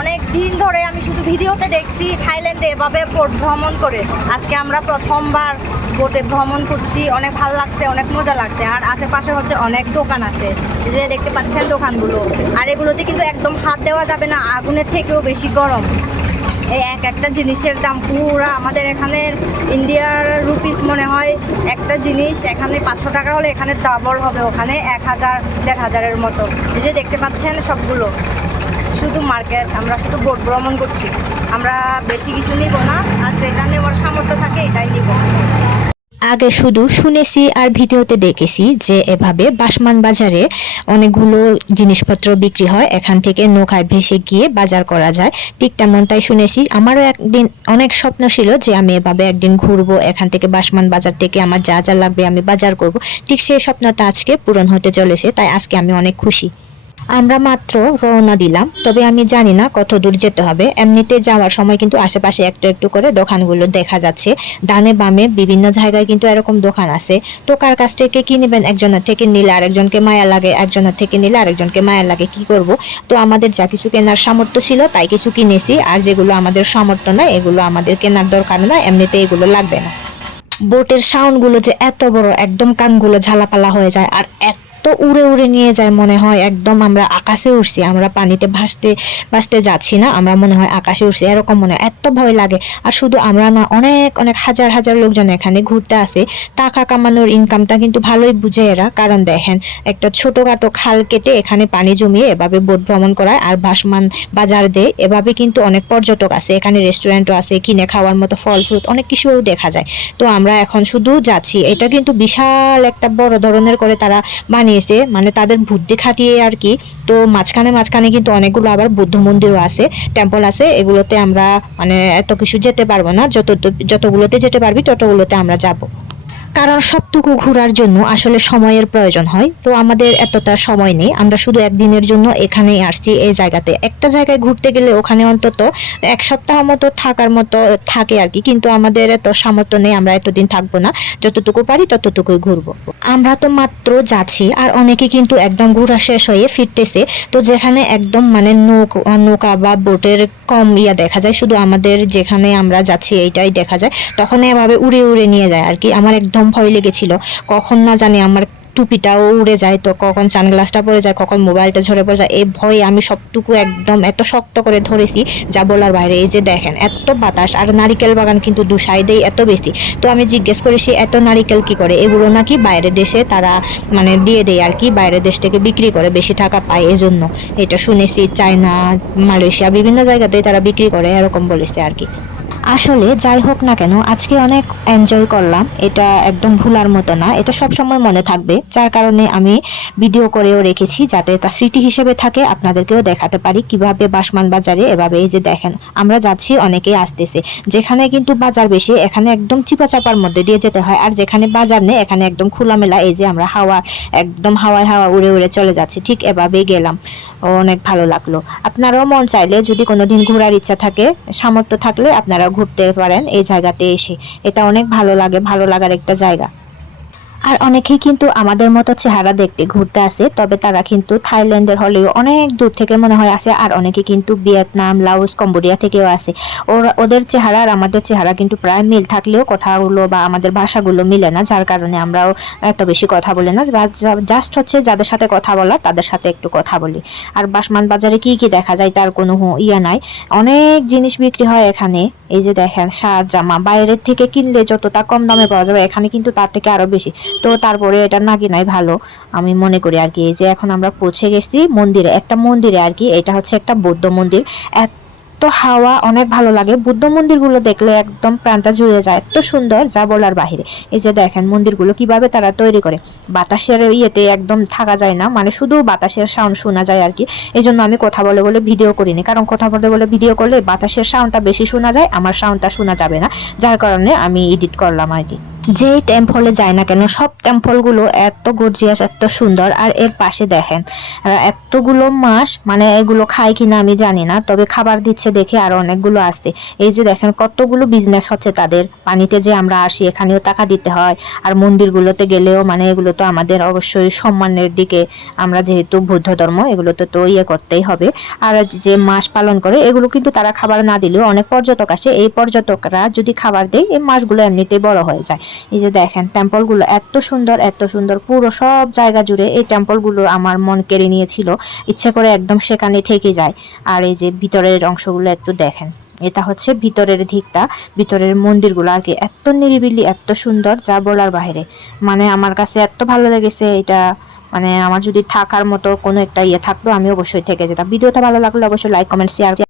অনেক দিন ধরে আমি শুধু ভিডিওতে দেখছি থাইল্যান্ডে এভাবে বোট ভ্রমণ করে। আজকে আমরা প্রথমবার বোটে ভ্রমণ করছি, অনেক ভালো লাগছে, অনেক মজা লাগছে। আর আশেপাশে হচ্ছে অনেক দোকান আছে, যে দেখতে পাচ্ছেন দোকানগুলো। আর এগুলোতে কিন্তু একদম হাত দেওয়া যাবে না, আগুনের থেকেও বেশি গরম। এই একটা জিনিসের দাম পুরা আমাদের এখানের ইন্ডিয়ার রুপিস মনে হয়। একটা জিনিস এখানে 500 টাকা হলে এখানে ডাবল হবে, ওখানে 1000 1500-এর মতো। এই যে দেখতে পাচ্ছেন সবগুলো শুধু মার্কেট। আমরা শুধু বোট ভ্রমণ করছি, আমরা বেশি কিছু নিব না, আর যেটা নেওয়ার সামর্থ্য থাকে এটাই নিব। আগে শুধু শুনেছি আর ভিডিওতে দেখেছি যে এভাবে বাসমান বাজারে অনেকগুলো জিনিসপত্র বিক্রি হয়, এখান থেকে নৌকায় ভেসে গিয়ে বাজার করা যায়। ঠিক তেমনটাই শুনেছি। আমারও একদিন অনেক স্বপ্ন ছিল যে আমি এভাবে একদিন ঘুরবো, এখান থেকে বাসমান বাজার থেকে আমার যা যা লাগবে আমি বাজার করব। ঠিক সেই স্বপ্নটা আজকে পূরণ হতে চলেছে, তাই আজকে আমি অনেক খুশি। আমরা মাত্র রওনা দিলাম, তবে আমি জানি না কত দূর যেতে হবে। এমনিতে যাওয়ার সময় কিন্তু আশেপাশে একটু একটু করে দোকানগুলো দেখা যাচ্ছে, ডানে বামে বিভিন্ন জায়গায় কিন্তু এরকম দোকান আছে। তো কার কাছ থেকে কি নেবেন, একজনের থেকে নিলে আরেকজনকে মায়া লাগে, একজনের থেকে নিলে আরেকজনকে মায়া লাগে, কি করব। তো আমাদের যা কিছু কেনার সামর্থ্য ছিল তাই কিছু কিনেছি, আর যেগুলো আমাদের সামর্থ্য না এগুলো আমাদের কেনার দরকার না, এমনিতে এগুলো লাগবে না। বোটের সাউন্ডগুলো যে এত বড়, একদম কানগুলো ঝালাপালা হয়ে যায়, আর তো উড়ে উড়ে নিয়ে যায়, মনে হয় একদম আমরা আকাশে উঠছি, আমরা পানিতে ভাসতে ভাসতে যাচ্ছি না, আমরা মনে হয় আকাশে উঠছি, এরকম মনে হয়। এত ভয় লাগে। আর শুধু আমরা না, অনেক অনেক হাজার হাজার লোকজন এখানে ঘুরতে আসে। টাকা কামানোর ইনকামটা কিন্তু ভালোই বুঝে এরা, কারণ দেখেন একটা ছোটখাটো খাল কেটে এখানে পানি জমিয়ে এভাবে বোট ভ্রমণ করায় আর ভাসমান বাজার দেয়। এভাবে কিন্তু অনেক পর্যটক আছে, এখানে রেস্টুরেন্টও আছে, কিনে খাওয়ার মতো ফল ফ্রুট অনেক কিছুও দেখা যায়। তো আমরা এখন শুধু যাচ্ছি। এটা কিন্তু বিশাল একটা বড় ধরনের করে তারা বানিয়েছে, মানে তাদের বুদ্ধি খাটিয়ে আর কি। তো মাঝখানে মাঝখানে কিন্তু অনেকগুলো আবার বুদ্ধ মন্দিরও আছে, টেম্পল আছে। এগুলোতে আমরা মানে এত কিছু যেতে পারবো না, যতগুলোতে যেতে পারবি ততগুলোতে আমরা যাব, কারণ সবটুকু ঘোরার জন্য আসলে সময়ের প্রয়োজন হয়। তো আমাদের এতটা সময় নেই, আমরা শুধু একদিনের জন্য এখানেই আসছি। এই জায়গাতে একটা জায়গায় ঘুরতে গেলে ওখানে অন্তত 1 সপ্তাহ মতো থাকার মতো থাকে আর কি, কিন্তু আমাদের এত সামর্থ্য নেই, আমরা এতদিন থাকবো না, যতটুকু পারি ততটুকুই ঘুরবো। আমরা তো মাত্র যাচ্ছি, আর অনেকে কিন্তু একদম ঘোরা শেষ হয়ে ফিরতেছে। তো যেখানে একদম মানে নৌকা বা বোটের কম দেখা যায়, শুধু আমাদের যেখানে আমরা যাচ্ছি এইটাই দেখা যায়, তখন এভাবে উড়ে উড়ে নিয়ে যায় আর কি। আমার একদম ভয় লেগেছিল, কখন না জানি আমার টুপিটাও উড়ে যায়, তো কখন সানগ্লাসটা পড়ে যায়, কখন মোবাইলটা ঝরে পড়ে যায়। এই ভয়ে আমি সবটুকু একদম এত শক্ত করে ধরেছি যা বলার বাইরে। এই যে দেখেন এত বাতাস, আর নারিকেল বাগান কিন্তু দু সাইডেই এত বেশি। তো আমি জিজ্ঞেস করেছি এত নারিকেল কি করে, এগুলো নাকি বাইরের দেশে তারা মানে দিয়ে দেয় আর কি, বাইরের দেশ থেকে বিক্রি করে, বেশি টাকা পায় এজন্য। এটা শুনেছি চায়না, মালয়েশিয়া বিভিন্ন জায়গাতেই তারা বিক্রি করে, এরকম বলেছে আর কি। আসলে যাই হোক না কেন, আজকে অনেক এনজয় করলাম। এটা একদম ভুলার মতো না, এটা সব সময় মনে থাকবে, যার কারণে আমি ভিডিও করেও রেখেছি, যাতে তা স্মৃতি হিসেবে থাকে, আপনাদেরকেও দেখাতে পারি কিভাবে বাসমান বাজারে এভাবে। এই যে দেখেন আমরা যাচ্ছি, অনেকেই আসতেছে। যেখানে কিন্তু বাজার বেশি এখানে একদম চিপাচাপার মধ্যে দিয়ে যেতে হয়, আর যেখানে বাজার নেই এখানে একদম খোলামেলা। এই যে আমরা হাওয়া একদম হাওয়ায় হাওয়া উড়ে উড়ে চলে যাচ্ছি, ঠিক এভাবেই গেলাম। অনেক ভালো লাগলো। আপনারাও মন চাইলে যদি কোনোদিন ঘোরার ইচ্ছা থাকে, সামর্থ্য থাকলে আপনারা ঘুরতে পারেন এই জায়গাতে এসে। এটা অনেক ভালো লাগে, ভালো লাগার একটা জায়গা। আর অনেকেই কিন্তু আমাদের মতো চেহারা দেখতে ঘুরতে আসে, তবে তারা কিন্তু থাইল্যান্ডের হলেও অনেক দূর থেকে মনে হয় আসে। আর অনেকে কিন্তু ভিয়েতনাম, লাওস, কম্বোডিয়া থেকেও আসে। ওদের চেহারা আর আমাদের চেহারা কিন্তু প্রায় মিল থাকলেও কথাগুলো বা আমাদের ভাষাগুলো মিলে না, যার কারণে আমরাও এত বেশি কথা বলি না। জাস্ট হচ্ছে যাদের সাথে কথা বলা তাদের সাথে একটু কথা বলি। আর বাসমান বাজারে কি কি দেখা যায় তার কোনো নাই, অনেক জিনিস বিক্রি হয় এখানে। এই যে দেখেন শার্ট জামা বাইরের থেকে কিনলে যতটা কম দামে পাওয়া যাবে, এখানে কিন্তু তার থেকে আরো বেশি। তো তারপরে এটা না কিনাই ভালো আমি মনে করি আর কি। এই যে এখন আমরা পৌঁছে গেছি মন্দিরে, একটা মন্দিরে আর কি। এটা হচ্ছে একটা বৌদ্ধ মন্দির। এত হাওয়া, অনেক ভালো লাগে। বুদ্ধ মন্দিরগুলো দেখলে একদম প্রাণটা জুড়ে যায়, এত সুন্দর যা বলার বাহিরে। এই যে দেখেন মন্দিরগুলো কিভাবে তারা তৈরি করে, বাতাসের ইয়েতে একদম থাকা যায় না, মানে শুধু বাতাসের সাউন্ড শোনা যায় আর কি। এই জন্য আমি কথা বলে বলে ভিডিও করিনি, কারণ কথা বলে বলে ভিডিও করলে বাতাসের সাউন্ডটা বেশি শোনা যায়, আমার সাউন্ডটা শোনা যাবে না, যার কারণে আমি এডিট করলাম আর কি। যেই টেম্পলে যায় না কেন সব টেম্পলগুলো এত গর্জিয়াস, এত সুন্দর। আর এর পাশে দেখেন এতগুলো মাছ, মানে এগুলো খায় কিনা আমি জানি না, তবে খাবার দিচ্ছে দেখে আর অনেকগুলো আসছে। এই যে দেখেন কতগুলো বিজনেস হচ্ছে তাদের। পানিতে যে আমরা আসি এখানেও টাকা দিতে হয়, আর মন্দিরগুলোতে গেলেও মানে এগুলো তো আমাদের অবশ্যই সম্মানের দিকে, আমরা যেহেতু বৌদ্ধ ধর্ম এগুলোতে তো ইয়ে করতেই হবে। আর যে মাছ পালন করে এগুলো কিন্তু তারা খাবার না দিলেও অনেক পর্যটক আসে, এই পর্যটকরা যদি খাবার দেয় এই মাছগুলো এমনিতেই বড় হয়ে যায়। এই যে দেখেন টেম্পলগুলো এত সুন্দর, এত সুন্দর, পুরো সব জায়গা জুড়ে এই টেম্পলগুলো আমার মন কেড়ে নিয়েছিল, ইচ্ছে করে একদম সেখানে থেকে যায়। আর এই যে ভিতরের অংশগুলো একটু দেখেন, এটা হচ্ছে ভিতরের দিকটা, ভিতরের মন্দিরগুলো আর কি এত নিরিবিলি, এত সুন্দর যা বলার বাইরে। মানে আমার কাছে এত ভালো লেগেছে এটা, মানে আমার যদি থাকার মতো কোনো একটা ইয়ে থাকতো আমি অবশ্যই থেকে যেতাম। ভিডিওটা ভালো লাগলে অবশ্যই লাইক, কমেন্ট, শেয়ার